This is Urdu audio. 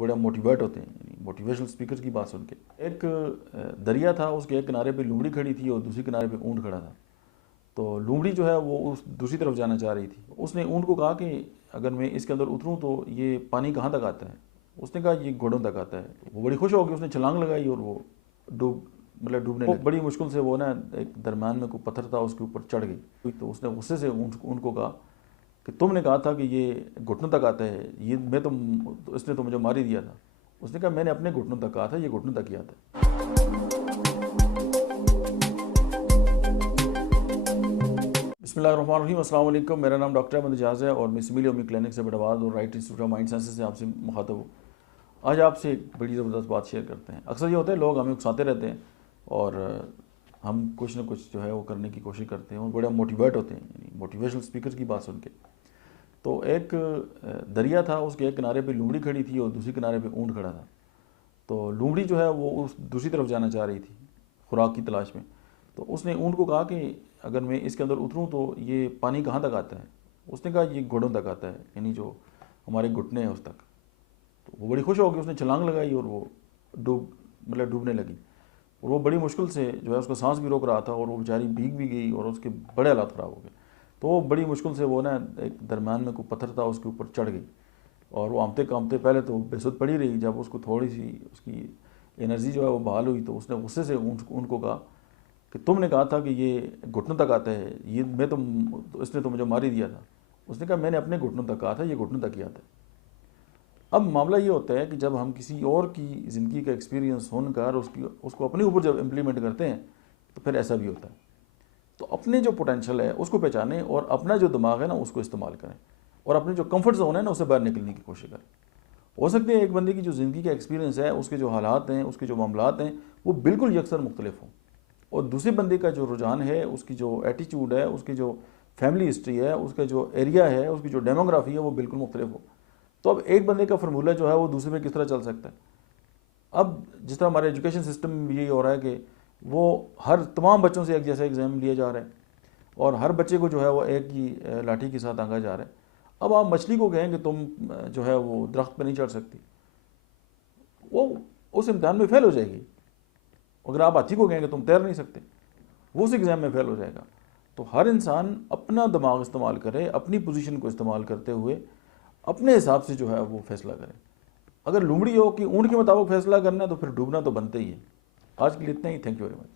بڑا موٹیویٹ ہوتے ہیں، موٹیویشنل اسپیکر کی بات سن کے۔ ایک دریا تھا، اس کے ایک کنارے پہ لومڑی کھڑی تھی اور دوسری کنارے پہ اونٹ کھڑا تھا۔ تو لومڑی جو ہے وہ اس دوسری طرف جانا چاہ رہی تھی۔ اس نے اونٹ کو کہا کہ اگر میں اس کے اندر اتروں تو یہ پانی کہاں تک آتا ہے؟ اس نے کہا یہ گھوڑوں تک آتا ہے۔ وہ بڑی خوش ہو گئی، اس نے چھلانگ لگائی اور وہ ڈوبنے لگی۔ بڑی مشکل سے وہ نا ایک درمیان میں کوئی پتھر تھا، اس کے اوپر چڑھ گئی۔ تو اس نے غصے سے اونٹ کو کہا کہ تم نے کہا تھا کہ یہ گھٹنوں تک آتا ہے، یہ اس نے تو مجھے مار ہی دیا تھا۔ اس نے کہا میں نے اپنے گھٹنوں تک کہا تھا، یہ گھٹنوں تک ہی آتا ہے۔ بسم اللہ الرحمن الرحیم، السلام علیکم۔ میرا نام ڈاکٹر احمد اعجاز ہے اور میں سمیلی اومی کلینک سے بٹواد اور right institute of mind sciences سے آپ سے مخاطب ہوں۔ آج آپ سے ایک بڑی زبردست بات شیئر کرتے ہیں۔ اکثر یہ ہوتا ہے لوگ ہمیں اکساتے رہتے ہیں اور ہم کچھ نہ کچھ جو ہے وہ کرنے کی کوشش کرتے ہیں اور بڑا موٹیویٹ ہوتے ہیں، یعنی موٹیویشنل اسپیکر کی بات سن کے۔ تو ایک دریا تھا، اس کے ایک کنارے پہ لومڑی کھڑی تھی اور دوسری کنارے پہ اونٹ کھڑا تھا۔ تو لومڑی جو ہے وہ اس دوسری طرف جانا چاہ رہی تھی خوراک کی تلاش میں۔ تو اس نے اونٹ کو کہا کہ اگر میں اس کے اندر اتروں تو یہ پانی کہاں تک آتا ہے؟ اس نے کہا یہ گھوڑوں تک آتا ہے، یعنی جو ہمارے گھٹنے ہیں اس تک۔ تو وہ بڑی خوش ہو گئی، اس نے چھلانگ لگائی اور وہ ڈوبنے لگی۔ اور وہ بڑی مشکل سے جو ہے اس کو سانس بھی روک رہا تھا اور وہ بیچاری بھیگ بھی گئی اور اس کے بڑے حالات خراب ہو گئے۔ تو وہ بڑی مشکل سے وہ نا ایک درمیان میں کوئی پتھر تھا، اس کے اوپر چڑھ گئی اور وہ آمتے کامتے پہلے تو بے سود پڑی رہی۔ جب اس کو تھوڑی سی اس کی انرجی جو ہے وہ بحال ہوئی تو اس نے غصے سے اونٹ کو کہا کہ تم نے کہا تھا کہ یہ گھٹنوں تک آتا ہے، اس نے تو مجھے مار ہی دیا تھا۔ اس نے کہا میں نے اپنے گھٹنوں تک کہا تھا، یہ گھٹنوں تک ہی آتا ہے۔ اب معاملہ یہ ہوتا ہے کہ جب ہم کسی اور کی زندگی کا ایکسپیرینس سن کر اس کو اپنے اوپر جب امپلیمنٹ کرتے ہیں تو پھر ایسا بھی ہوتا ہے۔ تو اپنے جو پوٹینشیل ہے اس کو پہچانیں اور اپنا جو دماغ ہے نا اس کو استعمال کریں اور اپنے جو کمفرٹ زون ہے نا اسے باہر نکلنے کی کوشش کریں۔ ہو سکتے ہیں ایک بندے کی جو زندگی کا ایکسپیرینس ہے، اس کے جو حالات ہیں، اس کے جو معاملات ہیں، وہ بالکل یکسر مختلف ہوں، اور دوسرے بندے کا جو رجحان ہے، اس کی جو ایٹیچیوڈ ہے، اس کی جو فیملی ہسٹری ہے، اس کا جو ایریا ہے، اس کی جو ڈیموگرافی ہے، وہ بالکل مختلف ہو۔ تو اب ایک بندے کا فارمولہ جو ہے وہ دوسرے پہ کس طرح چل سکتا ہے؟ اب جس طرح ہمارے ایجوکیشن سسٹم میں یہی ہو رہا ہے کہ وہ تمام بچوں سے ایک جیسا ایگزام لیا جا رہا ہے اور ہر بچے کو جو ہے وہ ایک ہی لاٹھی کے ساتھ آنگا جا رہا ہے۔ اب آپ مچھلی کو کہیں کہ تم جو ہے وہ درخت پہ نہیں چڑھ سکتی، وہ اس امتحان میں فیل ہو جائے گی۔ اگر آپ ہاتھی کو کہیں کہ تم تیر نہیں سکتے، وہ اس ایگزام میں فیل ہو جائے گا۔ تو ہر انسان اپنا دماغ استعمال کرے، اپنی پوزیشن کو استعمال کرتے ہوئے اپنے حساب سے جو ہے وہ فیصلہ کرے۔ اگر لومڑی ہو کہ اونٹ کے مطابق فیصلہ کرنا ہے تو پھر ڈوبنا تو بنتا ہی ہے۔ آج کے لیے اتنا ہی، تھینک یو ویری مچ۔